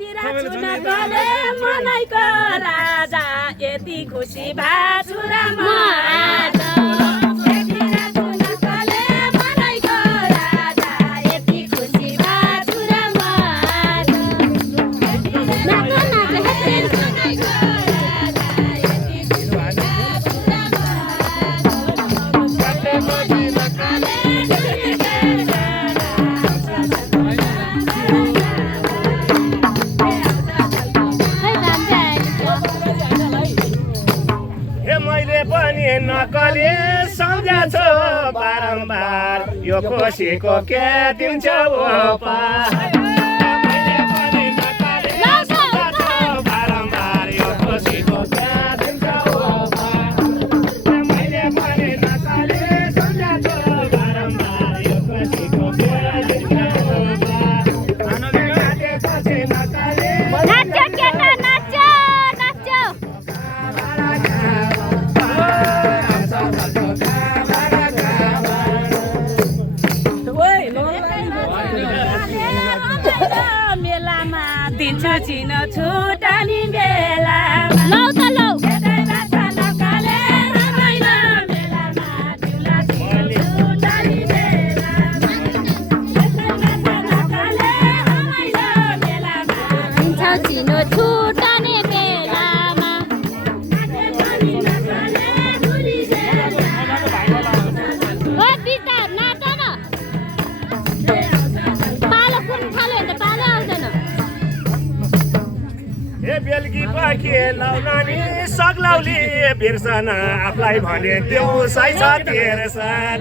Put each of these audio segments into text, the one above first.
केटी नगले मनैको राजा यति खुसी भाछु र म आज नकले सम्झ्याछ बारम्बार यो खुसीको के दिन्छ बारम्बार यो खुसीको के दिन्छ मैले पनि नकले सम्झ्याछ बारम्बार यो खुसीको के दिन्छ दिन्छु चिन छुटानी बेला लौ त लौ चिनो छुटाने बेलामा ओ बिस्ता नाच न पालो कुन थाल्यो भने त पालो आउँदैन ए बेलकी पाखे लाउनानी सग्लाउली बिर्सन आफूलाई भने देउसाइ छ तेर्सन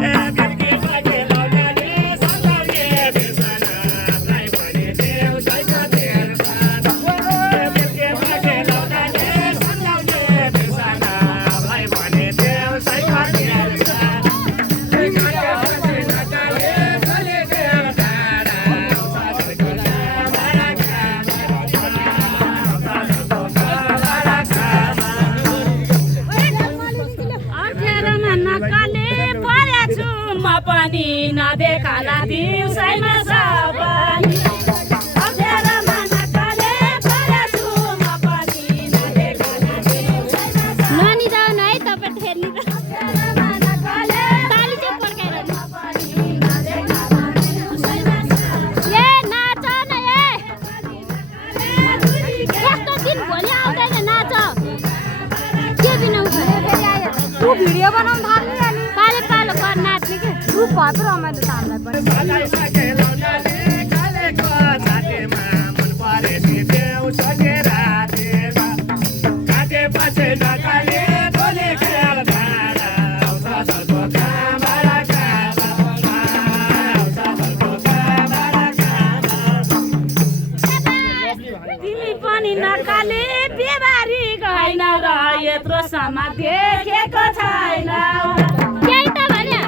ए बेलकी पाखे लाउनानी सग्लाउली बिर्सन आफूलाई भने देउसाइ छ तेर्सन ए बेलकी पाखे लाउनानी सग्लाउली बिर्सन आफूलाई भने देउसाइ छ तेर्सन पनि नदेखाला दिउँसैमा सपनी अप्ठ्यारोमा नकले परेछु म पनि नदेखाला दिउँसैमा नानी जाउन है तपाईँ फेर्नु त अप्ठ्यारोमा नकले ताली चाहिँ पड्काएर म पनि नदेखाला दिउँसैमा ए नाच न कस्तो दिन भोलि आउँदैन नाच के बिनाउँछ तँ भिडियो बनाउनु थाल्नु अनि पाले पालो कर नाच्ने के ग्रुप भयो रमाइलो त हामीलाई तिमी पनि नकाले बेबारी गएनौ र यत्रो समा देखेको छैन त्यही त भने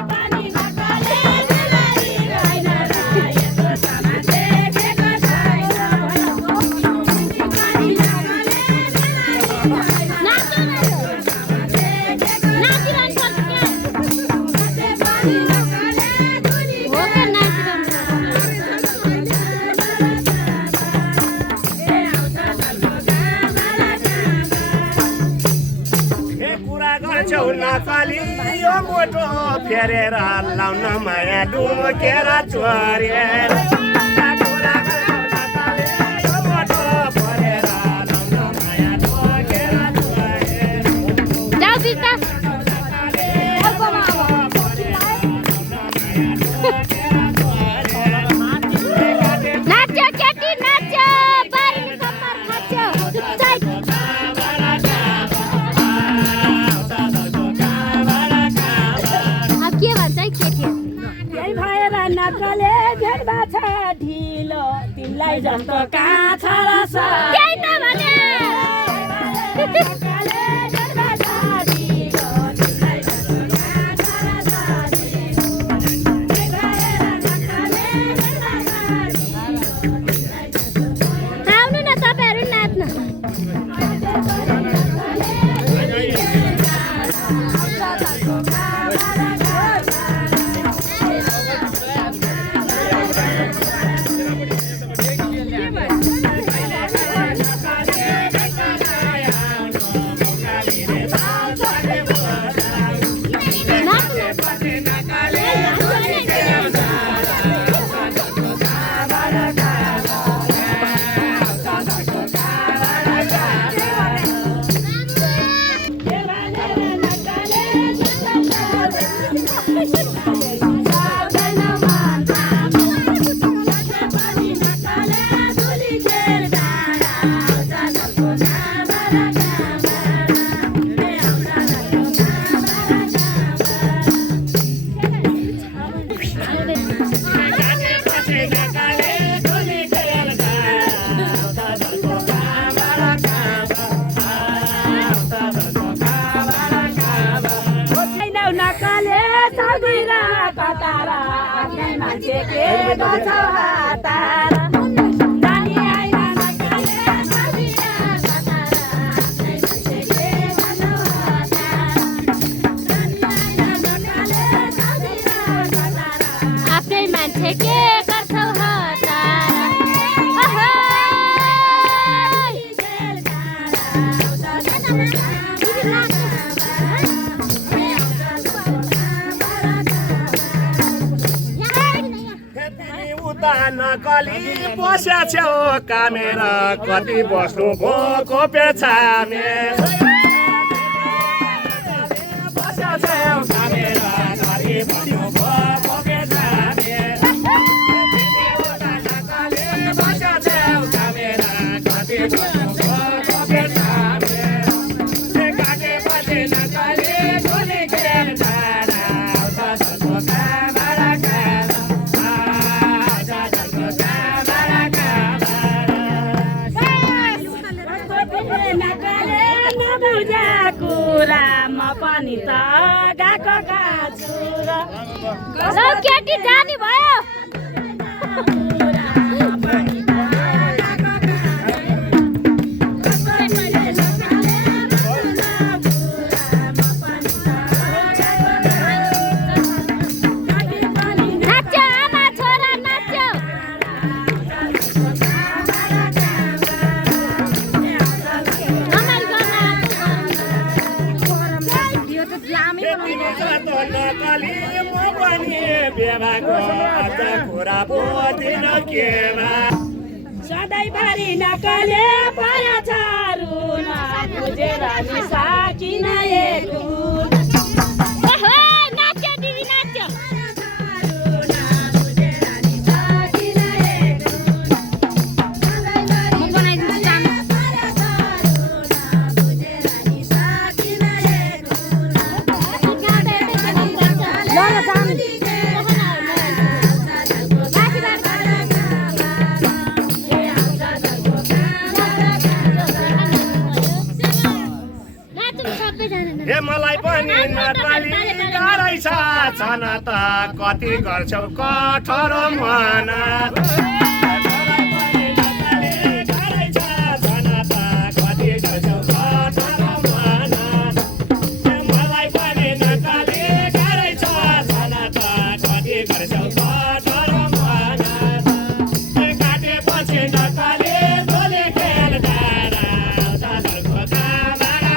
नकाली यो मोटो फेरेर लाउन माया डुकेर चोरेर नकले भेट बाछ ढिलो तिमीलाई जस्तो कहाँ छ र त्यही त भने आउनु न तपाईँहरू नाच्न मान्छे के गर्छौ हतार नानी आइन नकाले आफ्नै मान्छे के गर्छौ हतार उता नकली बस्या छेउ कामेर कति बस्नु भोको पेछामे बस्या छेउ कामेर कति बस्नु भोको पेछामे उता नकली बस्या छेउ कामेर कति बस्नु भोको पेछामे काटे पछि नकली गोली खेल डाँडा उता कामरा कुरामा पनि त गएको काछु ल केटी जानी भयो नाच्यो आमा छोरा नाच्यो नकली म पनि बेभाको अझ कुरा बोल्दिन केमा सधैँभरि नकले परेछ रुन बुझेर नि सकिन एकुन नाच्यो दिदी नाच्यो हे मलाई पनि नकली गाह्रै छ छन त कति गर्छौ कठोर मन मलाई पनि नकली गाह्रै छ छन त कति गर्छौ कठोर मन मलाई पनि नकली गाह्रै छ छन त कति गर्छौ कठोर मन काटेपछि नकली गोली खेल डाँडा उताको कामरा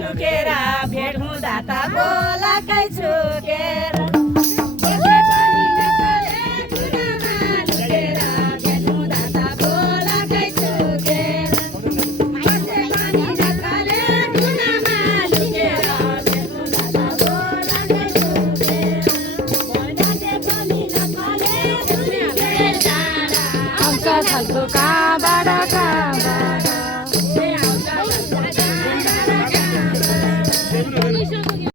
लुकेर भेट हुँदा त बोलाकै छुकेर कहाँबाट